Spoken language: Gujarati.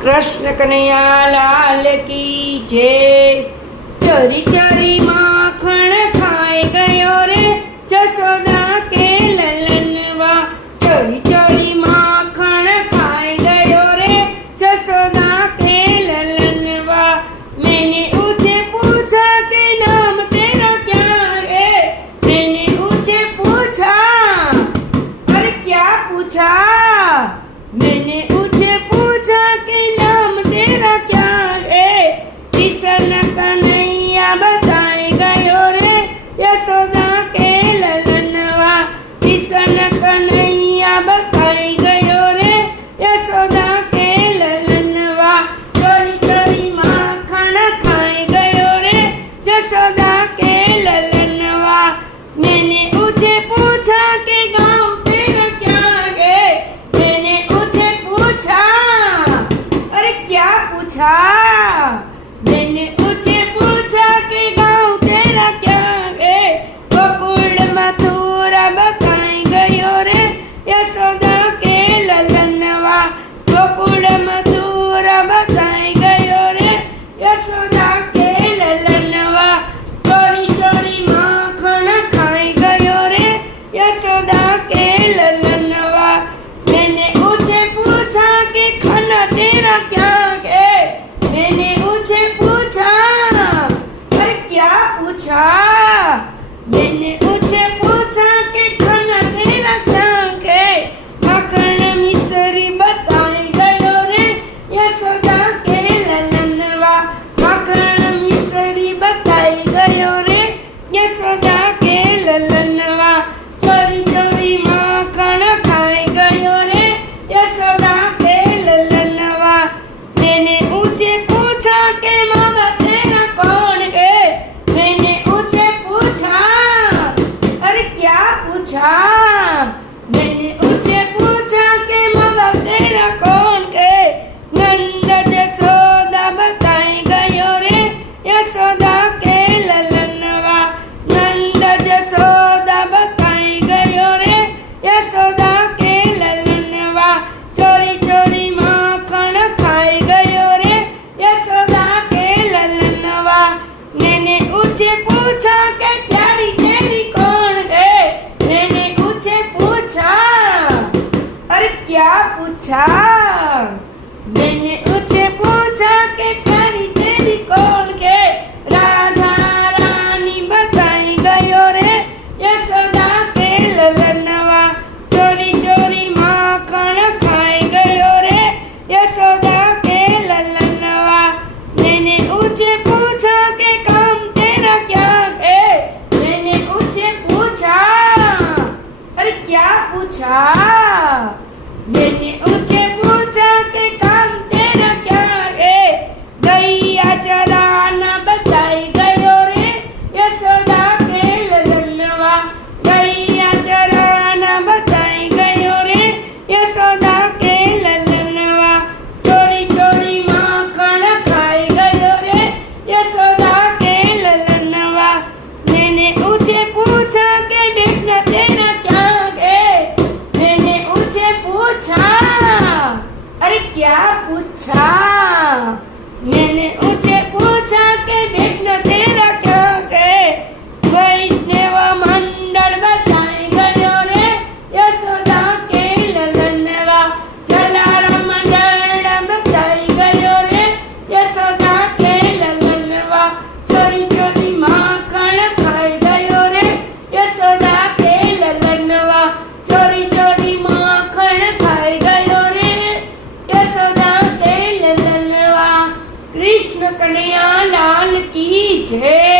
કૃષ્ણ કનૈયા લાલ કી જય. ચરી ચરી માં Ah! क्या पूछा? मैंने J.